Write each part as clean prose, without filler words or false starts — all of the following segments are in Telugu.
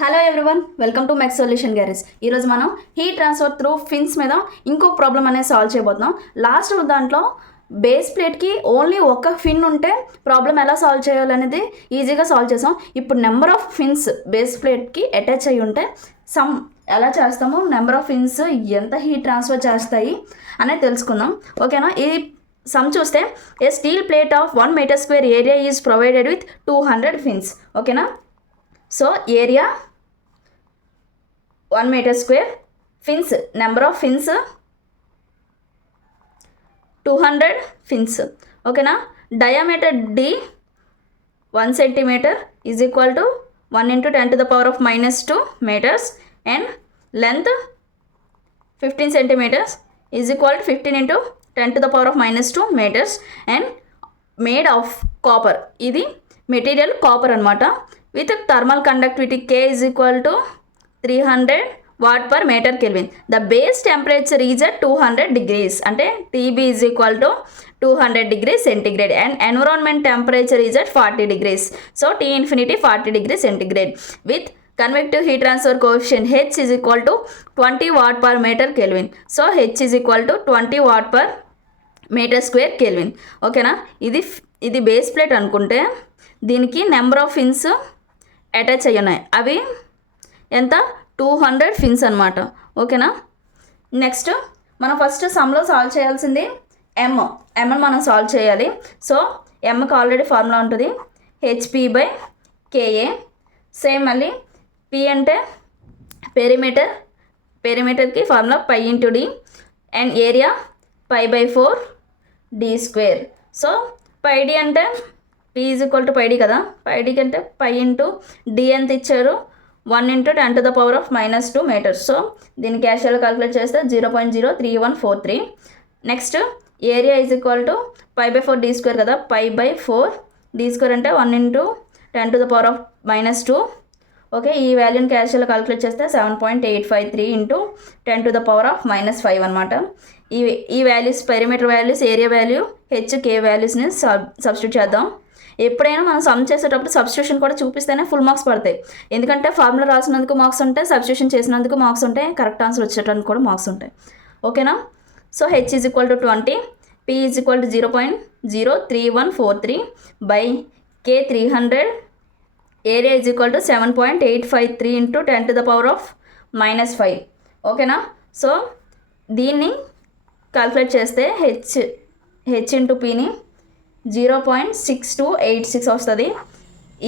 Hello everyone, welcome to mech.solutions.garage. ఈరోజు మనం హీట్ ట్రాన్స్ఫర్ త్రూ ఫిన్స్ మీద ఇంకొక ప్రాబ్లం అనేది సాల్వ్ చేయబోతున్నాం. లాస్ట్ దాంట్లో బేస్ ప్లేట్కి ఓన్లీ ఒక ఫిన్ ఉంటే ప్రాబ్లం ఎలా సాల్వ్ చేయాలనేది ఈజీగా సాల్వ్ చేసాం. ఇప్పుడు నెంబర్ ఆఫ్ ఫిన్స్ బేస్ ప్లేట్కి అటాచ్ అయ్యి ఉంటే సమ్ ఎలా చేస్తామో, నెంబర్ ఆఫ్ ఫిన్స్ ఎంత హీట్ ట్రాన్స్ఫర్ చేస్తాయి అనేది తెలుసుకుందాం. ఓకేనా? ఈ సమ్ చూస్తే A steel plate of 1 meter square area is provided with 200 fins. ఓకేనా? So area 1 meter square, fins, number of fins 200 fins. Okay na? Diameter D 1 centimeter is equal to 1 into 10 to the power of minus 2 meters, and length 15 centimeters is equal to 15 into 10 to the power of minus 2 meters, and made of copper. ఇది మెటీరియల్ కాపర్ అనమాట. With thermal conductivity K is equal to 300 watt per meter Kelvin. The base temperature is at 200 degrees. అంటే TB is equal to 200 degrees centigrade, and environment temperature is at 40 degrees. So T infinity 40 degrees centigrade with convective heat transfer coefficient H is equal to 20 watt per meter Kelvin. So H is equal to 20 watt per meter square Kelvin. ఓకేనా? ఇది బేస్ ప్లేట్ అనుకుంటే దీనికి నెంబర్ ఆఫ్ ఫిన్స్ అటాచ్ అయ్యి ఉన్నాయి. అవి ఎంత? 200 ఫిన్స్ అనమాట. ఓకేనా? నెక్స్ట్ మనం ఫస్ట్ సమ్లో సాల్వ్ చేయాల్సింది ఎమ్ మనం సాల్వ్ చేయాలి. సో ఎమ్కి ఆల్రెడీ ఫార్ములా ఉంటుంది, HP/KA. సేమ్ మళ్ళీ P అంటే పెరిమీటర్కి formula π into D, and area π/4 D². So πD అంటే P is equal to πD కదా, πD కంటే π into D ఎంత ఇచ్చారు? 1 into 10 to the power of minus 2 meters. So దీన్ని క్యాషువల్ క్యాలిక్యులేట్ చేస్తే 0.03143. Next area is equal to π/4 D² కదా, π/4 D² అంటే 1 into 10 to the power of minus 2. Okay, ఈ వాల్యూని క్యాషువల్ క్యాలిక్యులేట్ చేస్తే 7.853 into 10 to the power of minus 5 అనమాట. ఈ values, perimeter values, area value, K వాల్యూస్ని సబ్స్టిట్యూట్ చేద్దాం. ఎప్పుడైనా మనం సమ్ చేసేటప్పుడు సబ్స్టిట్యూషన్ కూడా చూపిస్తేనే ఫుల్ మార్క్స్ పడతాయి. ఎందుకంటే ఫార్ములా రాసినందుకు మార్క్స్ ఉంటాయి, సబ్స్టిట్యూషన్ చేసినందుకు మార్క్స్ ఉంటాయి, కరెక్ట్ ఆన్సర్ వచ్చేటానికి కూడా మార్క్స్ ఉంటాయి. ఓకేనా? So H is equal to 20, P is equal to 0.03143 by K 300, area is equal to 7.853 into 10 to the power of minus 5. ఓకేనా? సో దీన్ని క్యాల్కులేట్ చేస్తే H into Pని 0.6286 వస్తుంది.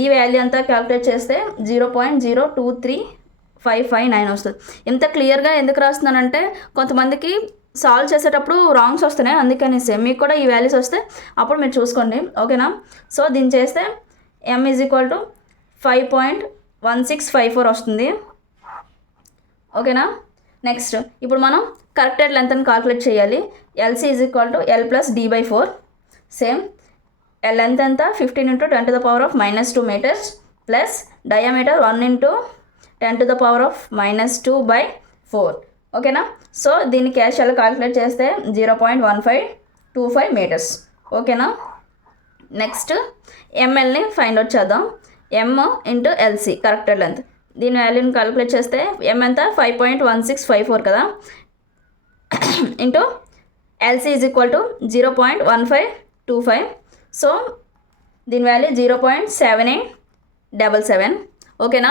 ఈ వాల్యూ అంతా క్యాల్కులేట్ చేస్తే 0.023559 వస్తుంది. ఇంత క్లియర్గా ఎందుకు రాస్తున్నానంటే కొంతమందికి సాల్వ్ చేసేటప్పుడు రాంగ్స్ వస్తున్నాయి, అందుకనేసి మీకు కూడా ఈ వాల్యూస్ వస్తే అప్పుడు మీరు చూసుకోండి. ఓకేనా? సో దీన్ని చేస్తే M is equal to 5.1654 వస్తుంది. ఓకేనా? నెక్స్ట్ ఇప్పుడు మనం కరెక్టెడ్ లెంత్ని కాల్కులేట్ చేయాలి. LC is equal to L plus D/4. Same length ఎంత? 15 into 10 to the power of minus 2 meters plus diameter 1 into 10 to the power of minus 2/4. ఓకేనా? సో దీన్ని క్యాషువల్ కాల్కులేట్ చేస్తే 0.1525 meters. ఓకేనా? నెక్స్ట్ ఎంఎల్ని ఫైండ్ అవుట్ చేద్దాం. M into LC corrected length, దీని వాల్యూని కాల్కులేట్ చేస్తే M ఎంత? 5.1654 కదా, into LC is equal to 0.1525. So దీని వాల్యూ 0.7877. ఓకేనా?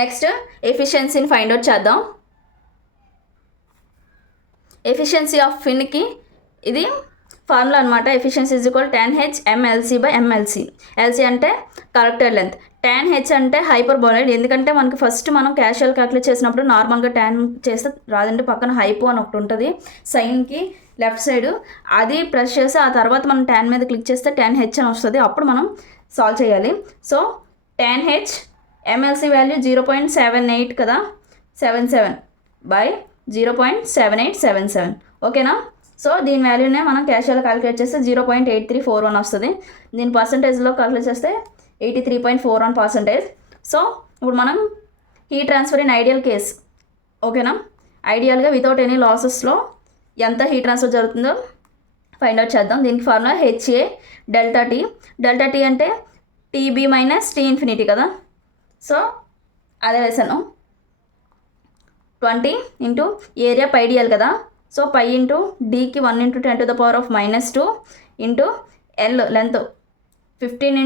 నెక్స్ట్ ఎఫిషియన్సీని ఫైండ్ అవుట్ చేద్దాం. ఎఫిషియన్సీ ఆఫ్ ఫిన్కి ఇది ఫార్ములా అనమాట. Efficiency is equal 10H MLC/MLC. LC అంటే కరెక్టెడ్ లెంత్, tan H అంటే హైపర్బోలాయిడ్. ఎందుకంటే మనకి ఫస్ట్ మనం క్యాషువల్ క్యాల్కులేట్ చేసినప్పుడు నార్మల్గా tan చేస్తే రాదంటే పక్కన హైపో అని ఒకటి ఉంటుంది సైన్కి లెఫ్ట్ సైడ్, అది ప్రెస్ చేసి ఆ తర్వాత మనం tan మీద క్లిక్ చేస్తే tan H అని వస్తుంది, అప్పుడు మనం సాల్వ్ చేయాలి. So tan H MLC value 0.78 కదా, 77 by 0.7877. ఓకేనా? సో దీని వాల్యూనే మనం క్యాషువల్ క్యాలిక్యులేట్ చేస్తే 0.8341 వస్తుంది. దీని పర్సంటేజ్లో క్యాలిక్యులేట్ చేస్తే 83.41%. సో ఇప్పుడు మనం heat transfer in ideal case, ఓకేనా, ఐడియల్గా వితౌట్ ఎనీ లాసెస్లో ఎంత హీట్ ట్రాన్స్ఫర్ జరుగుతుందో ఫైండ్ అవుట్ చేద్దాం. దీనికి ఫార్ములా HA ∆T అంటే TB - T infinity కదా. సో అదే వేసాను. 20 ఇంటూ ఏరియా పై డిఎల్ కదా, సో పై ఇంటూ డీకి 1 into 10⁻⁻2 into L length 15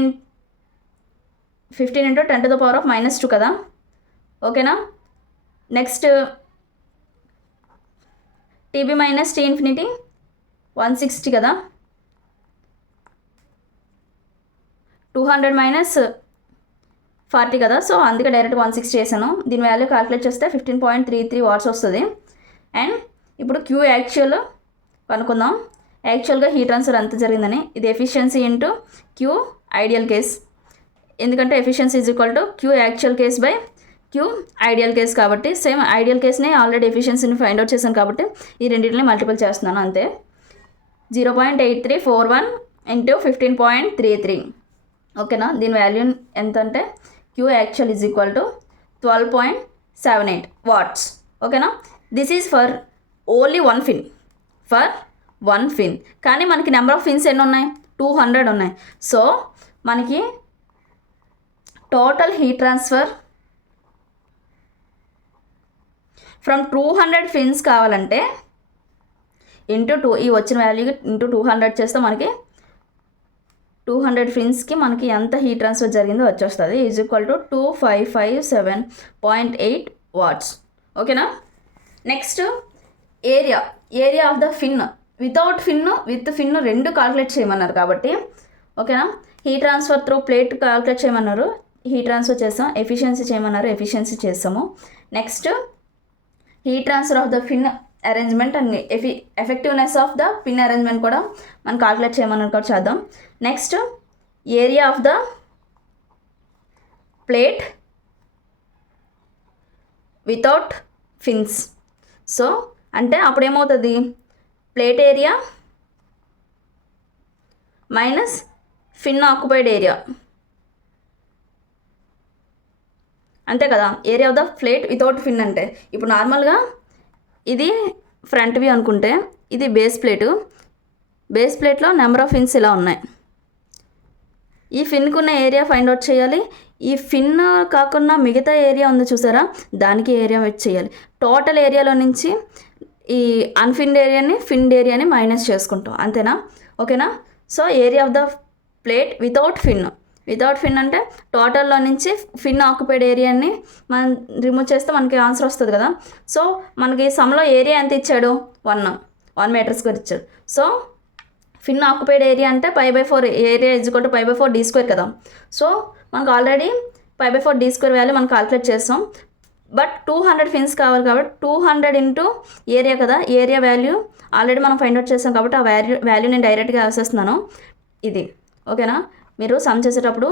into 10⁻⁻2 కదా, ఓకేనా. Next TB minus T infinity 160 కదా, 200 మైనస్ 40 కదా, సో అందుకే డైరెక్ట్ 160 చేశాను. దీని వాల్యూ క్యాలిక్యులేట్ చేస్తే 15.33 వాట్స్ వస్తుంది. అండ్ ఇప్పుడు క్యూ యాక్చువల్ కనుక్కుందాం. యాక్చువల్గా హీట్ ట్రాన్స్ఫర్ ఎంత జరిగిందని. ఇది efficiency into Q ideal case, ఎందుకంటే efficiency is equal to Q actual case by Q ideal case కాబట్టి సేమ్ ఐడియల్ కేస్ని ఆల్రెడీ ఎఫిషియన్సీని ఫైండ్ అవుట్ చేశాను కాబట్టి ఈ రెండింటిని మల్టిపుల్ చేస్తున్నాను అంతే. 0.8341 ఇంటూ 15.33, ఓకేనా. దీని వాల్యూ ఎంత అంటే Q actual is equal to 12.78 watts, ఓకేనా. This is for only 1 fin, for 1 fin. కానీ మనకి నెంబర్ ఆఫ్ ఫిన్స్ ఎన్ని ఉన్నాయి, 200 ఉన్నాయి. సో మనకి total heat transfer from 200 fins కావాలంటే ఇంటూ 2, ఈ వచ్చిన వాల్యూ ఇంటూ 200 చేస్తే మనకి 200 ఫిన్స్కి మనకి ఎంత హీట్ ట్రాన్స్ఫర్ జరిగిందో వచ్చేస్తుంది. ఈజ్ ఈక్వల్ టు 2557.8 వాట్స్, ఓకేనా. Next area of the fin without fin with fin రెండు కాల్కులేట్ చేయమన్నారు కాబట్టి, ఓకేనా. Heat transfer through plate calculate చేయమన్నారు, హీట్ ట్రాన్స్ఫర్ చేస్తాం. ఎఫిషియన్సీ చేయమన్నారు, ఎఫిషియన్సీ చేస్తాము. Next heat transfer of the fin arrangement and effectiveness of the fin arrangement కూడా మనం కాల్కులేట్ చేయమని కూడా చేద్దాం. Next area of the plate without fins. So అంటే అప్పుడు ఏమవుతుంది, ప్లేట్ ఏరియా మైనస్ ఫిన్ ఆక్యుపైడ్ ఏరియా, అంతే కదా. Area of the plate without fin అంటే ఇప్పుడు నార్మల్గా ఇది ఫ్రంట్ వ్యూ అనుకుంటే ఇది బేస్ ప్లేట్లో నెంబర్ ఆఫ్ ఫిన్స్ ఇలా ఉన్నాయి. ఈ ఫిన్కు ఉన్న ఏరియా ఫైండ్ అవుట్ చేయాలి. ఈ ఫిన్ కాకుండా మిగతా ఏరియా ఉంది చూసారా, దానికి ఏరియా వెచ్ చేయాలి. టోటల్ ఏరియాలో నుంచి ఈ అన్ఫిన్డ్ ఏరియాని ఫిన్డ్ ఏరియాని మైనస్ చేసుకుంటాం, అంతేనా, ఓకేనా. So area of the plate without fin అంటే టోటల్లో నుంచి ఫిన్ ఆక్యుపైడ్ ఏరియాని మనం రిమూవ్ చేస్తే మనకి ఆన్సర్ వస్తుంది కదా. సో మనకి సమ్లో ఏరియా ఎంత ఇచ్చాడు, 1 మీటర్ స్క్వేర్ ఇచ్చాడు. సో ఫిన్ ఆక్యుపైడ్ ఏరియా అంటే π/4 area is equal to π/4 d² కదా. సో మనకు ఆల్రెడీ π/4 d² వాల్యూ మనం కాల్కులేట్ చేస్తాం. బట్ 200 ఫిన్స్ కావాలి కాబట్టి 200 ఇంటూ ఏరియా కదా, ఏరియా వాల్యూ ఆల్రెడీ మనం ఫైండ్ అవుట్ చేస్తాం కాబట్టి ఆ వాల్యూ నేను డైరెక్ట్గా వేసేస్తున్నాను ఇది, ఓకేనా. మీరు సమ్ చేసేటప్పుడు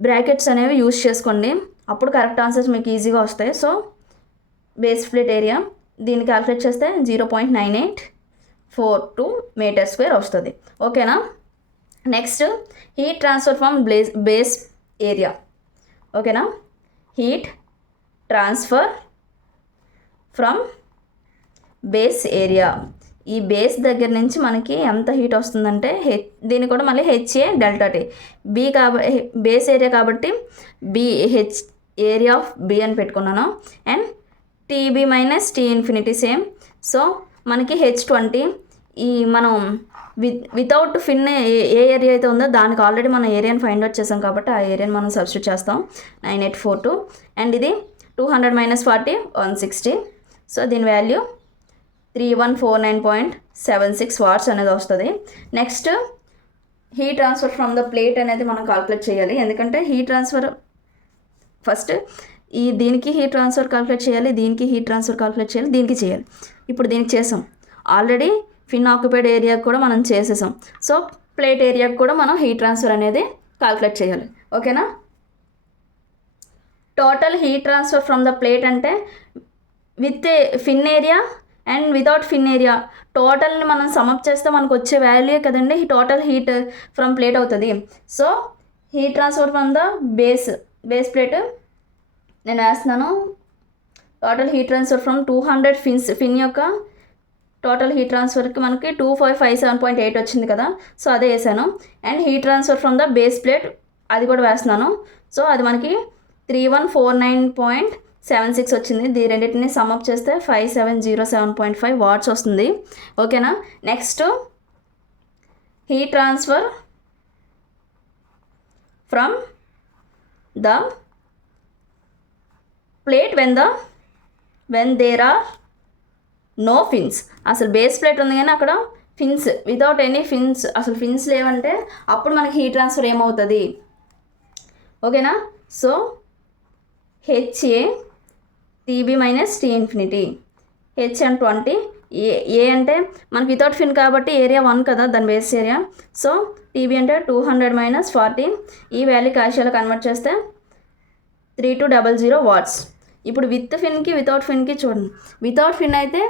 బ్రాకెట్స్ అనేవి యూజ్ చేసుకోండి, అప్పుడు కరెక్ట్ ఆన్సర్స్ మీకు ఈజీగా వస్తాయి. సో బేస్ ప్లేట్ ఏరియా దీన్ని క్యాల్కులేట్ చేస్తే 0.9842 మీటర్ స్క్వేర్ వస్తుంది, ఓకేనా. Next heat transfer from base area, ఓకేనా. Heat transfer from base area, ఈ బేస్ దగ్గర నుంచి మనకి ఎంత హీట్ వస్తుందంటే దీన్ని కూడా మళ్ళీ HA ∆T, B base area కాబట్టి BH ఏరియా ఆఫ్ బి అని పెట్టుకున్నాను. And TB minus T infinity same. So మనకి H20 ఈ మనం వితౌట్ ఫిన్ ఏ ఏరియా అయితే ఉందో దానికి ఆల్రెడీ మనం ఏరియాని ఫైండ్ అవుట్ చేసాం కాబట్టి ఆ ఏరియాని మనం సబ్స్టిట్యూట్ చేస్తాం 9842. అండ్ ఇది 200 మైనస్ 40 160. సో దీని వాల్యూ 3149.76 వాట్స్ అనేది వస్తుంది. Next heat transfer from the plate అనేది మనం కాల్కులేట్ చేయాలి, ఎందుకంటే హీట్ ట్రాన్స్ఫర్ ఫస్ట్ దీనికి హీట్ ట్రాన్స్ఫర్ కాల్కులేట్ చేయాలి, దీనికి హీట్ ట్రాన్స్ఫర్ కాల్కులేట్ చేయాలి, దీనికి చేయాలి. ఇప్పుడు దీనికి చేసాం ఆల్రెడీ, ఫిన్ ఆక్యుపైడ్ ఏరియాకి కూడా మనం చేసేసాం. సో ప్లేట్ ఏరియాకి కూడా మనం హీట్ ట్రాన్స్ఫర్ అనేది కాల్కులేట్ చేయాలి, ఓకేనా. Total heat transfer from the plate అంటే with fin area and without fin area టోటల్ని మనం సమప్ చేస్తే మనకు వచ్చే వాల్యూ కదండి టోటల్ హీట్ ఫ్రమ్ ప్లేట్ అవుతుంది. So heat transfer from the base plate నేను వేస్తున్నాను. Total heat transfer from 200 fin యొక్క టోటల్ హీట్ ట్రాన్స్ఫర్కి మనకి 2557.8 వచ్చింది కదా, సో అదే వేసాను. And heat transfer from the base plate అది కూడా వేస్తున్నాను. సో అది మనకి 3149.76 వచ్చింది. దీని రెండింటిని సమ్అప్ చేస్తే 5707.5 వాట్స్ వస్తుంది. ఓకేనా. Next heat transfer from the plate when there are no fins. అసలు బేస్ ప్లేట్ ఉంది కానీ అక్కడ ఫిన్స్ వితౌట్ ఎనీ ఫిన్స్, అసలు ఫిన్స్ లేవంటే అప్పుడు మనకి హీట్ ట్రాన్స్ఫర్ ఏమవుతుంది? ఓకేనా. So HA TB minus T infinity. H and 20, ఏ అంటే మనకి వితౌట్ ఫిన్ కాబట్టి ఏరియా 1 కదా దాని బేస్ ఏరియా. సో TB అంటే 200 మైనస్ 40. ఈ వాల్యూ కాషియాలో కన్వర్ట్ చేస్తే 3200 వాట్స్. ఇప్పుడు విత్ ఫిన్కి వితౌట్ ఫిన్కి చూడండి. వితౌట్ ఫిన్ అయితే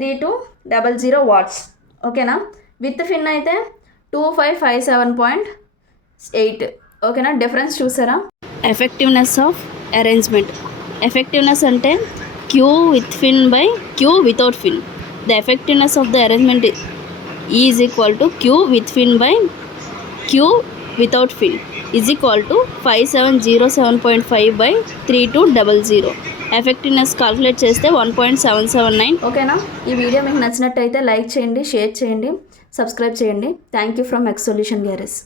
3200 వాట్స్. ఓకేనా. విత్ ఫిన్ అయితే 2557.8. ఓకేనా. డిఫరెన్స్ చూసారా? Effectiveness of arrangement. ఎఫెక్టివ్నెస్ అంటే Q with fin by Q without fin. The effectiveness of the arrangement is equal to Q with fin by Q without fin is equal to 5707.5 by 3200. Effectiveness calculate చేస్తే 1.779. ఓకేనా. ఈ వీడియో మీకు నచ్చినట్టయితే లైక్ చేయండి, షేర్ చేయండి, సబ్స్క్రైబ్ చేయండి. Thank you from mech.solutions.garage.